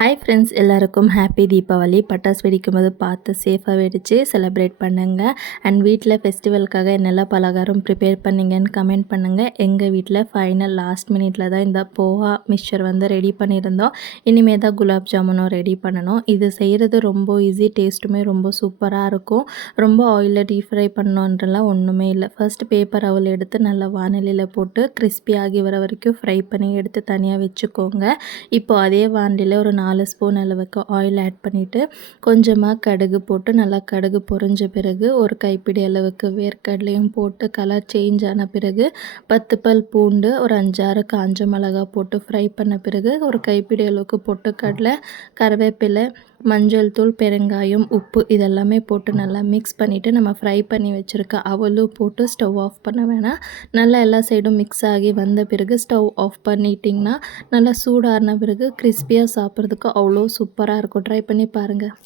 Hi friends, எல்லாருக்கும் happy Deepavali. பட்டாசு வெடிக்கும்போது பார்த்து சேஃபாக வெடித்து செலிப்ரேட் பண்ணுங்க. அண்ட் வீட்டில் ஃபெஸ்டிவலுக்காக என்னெல்லாம் பலகாரம் ப்ரிப்பேர் பண்ணிங்கன்னு கமெண்ட் பண்ணுங்கள். எங்கள் வீட்டில் ஃபைனல் லாஸ்ட் மினிட்ல தான் இந்த போஹா மிக்சர் வந்து ரெடி பண்ணியிருந்தோம். இனிமேல் தான் குலாப் ஜாமுனும் ரெடி பண்ணணும். இது செய்கிறது ரொம்ப ஈஸி, டேஸ்ட்டுமே ரொம்ப சூப்பராக இருக்கும். ரொம்ப ஆயிலில் டீப் ஃப்ரை பண்ணணுன்றலாம் ஒன்றுமே இல்லை. ஃபர்ஸ்ட் பேப்பர் அவல் எடுத்து நல்லா வானிலையில் போட்டு கிறிஸ்பி ஆகி வர வரைக்கும் ஃப்ரை பண்ணி எடுத்து தனியாக வச்சுக்கோங்க. இப்போ அதே வானிலையில் ஒரு 4 ஸ்பூன் அளவுக்கு ஆயில் ஆட் பண்ணிவிட்டு கொஞ்சமாக கடுகு போட்டு நல்லா கடுகு பொரிஞ்ச பிறகு ஒரு கைப்பிடி அளவுக்கு வேர்க்கடலையும் போட்டு கலர் சேஞ்ச் ஆன பிறகு 10 பல் பூண்டு, ஒரு 5-6 காஞ்ச மிளகா போட்டு ஃப்ரை பண்ண பிறகு ஒரு கைப்பிடி அளவுக்கு பொட்டுக்கடலை, கருவேப்பிலை, மஞ்சள் தூள், பெருங்காயம், உப்பு இதெல்லாமே போட்டு நல்லா மிக்ஸ் பண்ணிவிட்டு நம்ம ஃப்ரை பண்ணி வச்சுருக்க அவலும் போட்டு ஸ்டவ் ஆஃப் பண்ண வேணாம். நல்லா எல்லா சைடும் மிக்ஸ் ஆகி வந்த பிறகு ஸ்டவ் ஆஃப் பண்ணிட்டிங்கன்னா நல்லா சூடாறின பிறகு கிறிஸ்பியாக சாப்பிட்றதுக்கு அவ்வளோ சூப்பராக இருக்கும். ட்ரை பண்ணி பாருங்கள்.